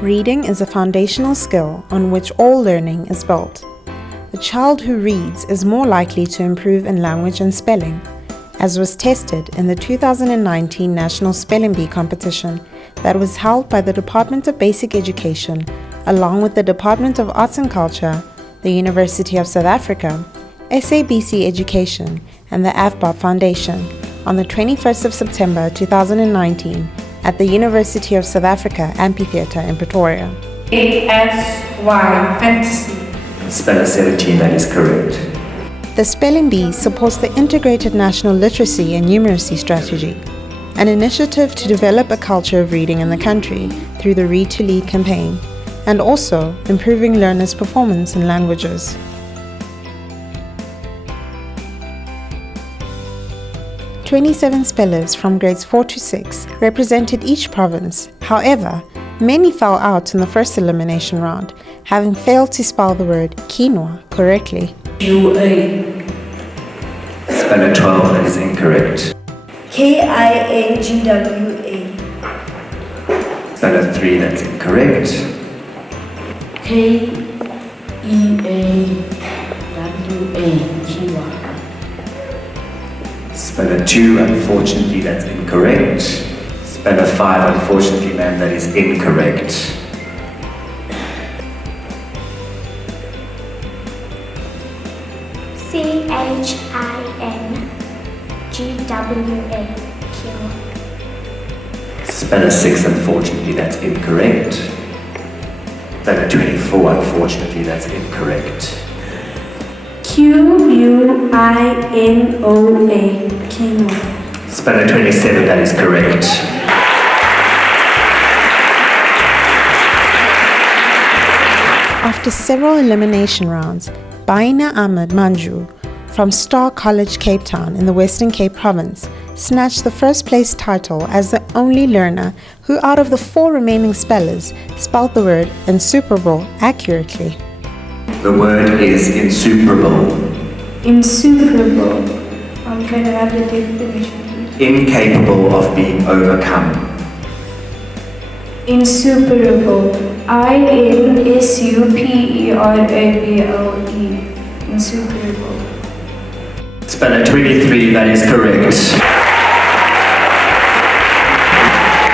Reading is a foundational skill on which all learning is built. The child who reads is more likely to improve in language and spelling, as was tested in the 2019 National Spelling Bee competition that was held by the Department of Basic Education along with the Department of Arts and Culture, the University of South Africa, SABC Education and the AFBOP Foundation on the 21st of September 2019 at the University of South Africa Amphitheatre in Pretoria. ASY, fantasy. Speller 17, that is correct. The Spelling Bee supports the Integrated National Literacy and Numeracy Strategy, an initiative to develop a culture of reading in the country through the Read to Lead campaign, and also improving learners' performance in languages. "27 spellers from grades 4 to 6 represented each province. However, many fell out in the first elimination round, having failed to spell the word quinoa correctly. QA. Speller 12, that is incorrect. KINGWA. Speller 3, that's incorrect. KEAWA. Speller 2, unfortunately, that's incorrect. Speller 5, unfortunately, ma'am, that is incorrect. CHINGWA. Speller 6, unfortunately, that's incorrect. Speller 24, unfortunately, that's incorrect. QUINOA. Quinoa. Speller 27, that is correct. After several elimination rounds, Baina Ahmed Manju from Star College Cape Town in the Western Cape Province snatched the first place title as the only learner who out of the 4 remaining spellers spelled the word insuperable accurately. The word is insuperable. Insuperable. Can I have the definition, please? Incapable of being overcome. Insuperable. INSUPERABLE. Insuperable. Speller 23, that is correct.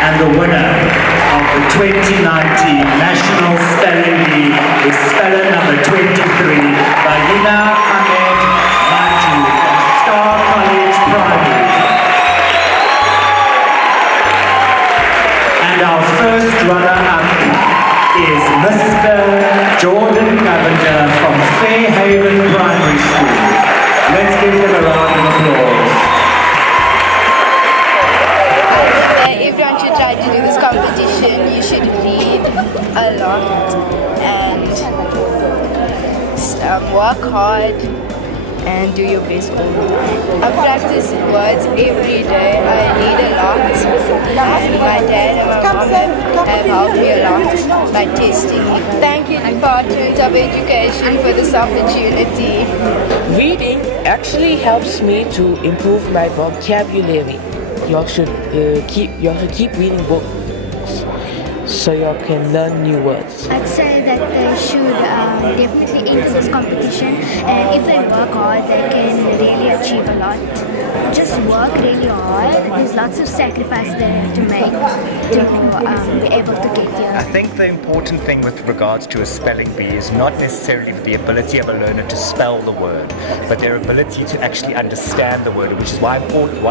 And the winner of the 2019 National Spelling Bee is speller number 23, Baina Ahmed Manju from Star College Primary. And our first runner-up is Mr. Jordan Cavender from Fairhaven Primary School. Let's give him a round of applause. Everyone should try to do this competition. You should read a lot and work hard and do your best all the time. I practice words every day. I read a lot and my dad and my mom have helped me a lot by testing me. Thank you Department of Education for this opportunity. Reading actually helps me to improve my vocabulary. You should keep reading books so you can learn new words. I'd say that they should definitely enter this competition, and if they work hard, they can really achieve a lot. Just work really hard. There's lots of sacrifice they have to make to be able to get here. I think the important thing with regards to a spelling bee is not necessarily the ability of a learner to spell the word, but their ability to actually understand the word, which is why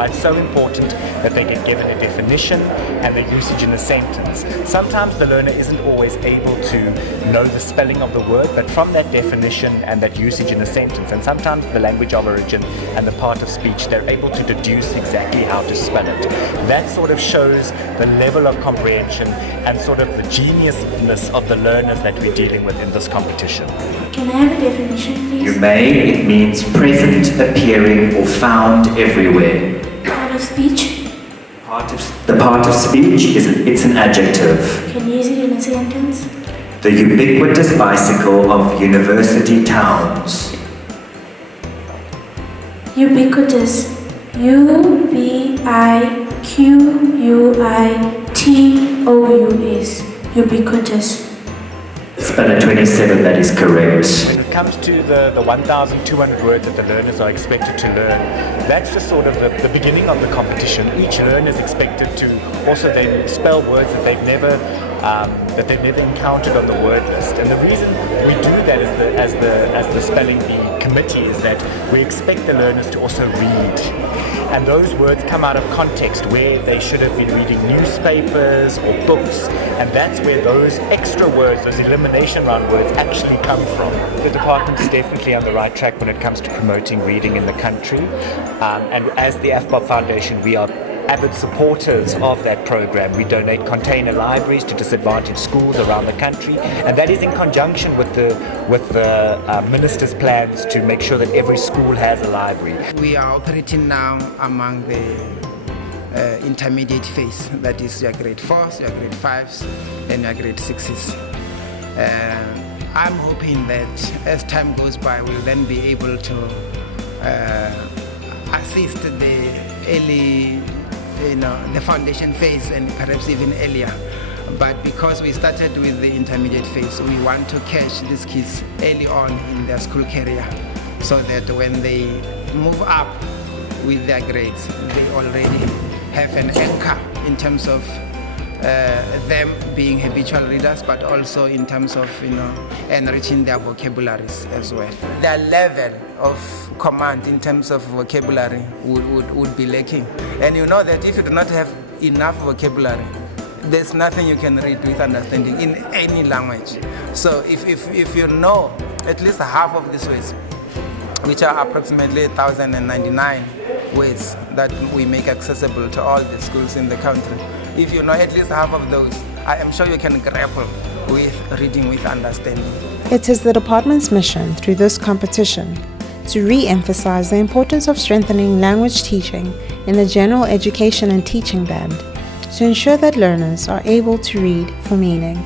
it's so important that they get given a definition and the usage in a sentence. Sometimes the learner isn't always able to know the spelling of the word, but from that definition and that usage in a sentence, and sometimes the language of origin and the part of speech, they're able to deduce exactly how to spell it. That sort of shows the level of comprehension and sort of the geniusness of the learners that we're dealing with in this competition. Can I have a definition, please? You may. It means present, appearing, or found everywhere. Part of speech? The part of speech it's an adjective. Can you use it in a sentence? The ubiquitous bicycle of university towns. Ubiquitous. UBIQUITOUS. Ubiquitous. Speller 27, that is correct. When it comes to the 1,200 words that the learners are expected to learn, that's just sort of the beginning of the competition. Each learner is expected to also then spell words that they've never encountered on the word list. And the reason we do that as the Spelling Bee committee is that we expect the learners to also read. And those words come out of context where they should have been reading newspapers or books, and that's where those extra words, those elimination round words, actually come from. The department is definitely on the right track when it comes to promoting reading in the country, and as the AFBOB Foundation, we are avid supporters of that program. We donate container libraries to disadvantaged schools around the country, and that is in conjunction with the minister's plans to make sure that every school has a library. We are operating now among the intermediate phase, that is your grade 4s, your grade 5s, and your grade 6s. I'm hoping that as time goes by, we'll then be able to assist the early, the foundation phase and perhaps even earlier. But because we started with the intermediate phase, we want to catch these kids early on in their school career so that when they move up with their grades, they already have an anchor in terms of them being habitual readers, but also in terms of enriching their vocabularies as well. Their level of command in terms of vocabulary would be lacking. And you know that if you do not have enough vocabulary, there's nothing you can read with understanding in any language. So if you know at least half of these words, which are approximately 1,099 words that we make accessible to all the schools in the country, if you know at least half of those, I am sure you can grapple with reading with understanding. It is the department's mission through this competition to re-emphasize the importance of strengthening language teaching in the general education and teaching band to ensure that learners are able to read for meaning.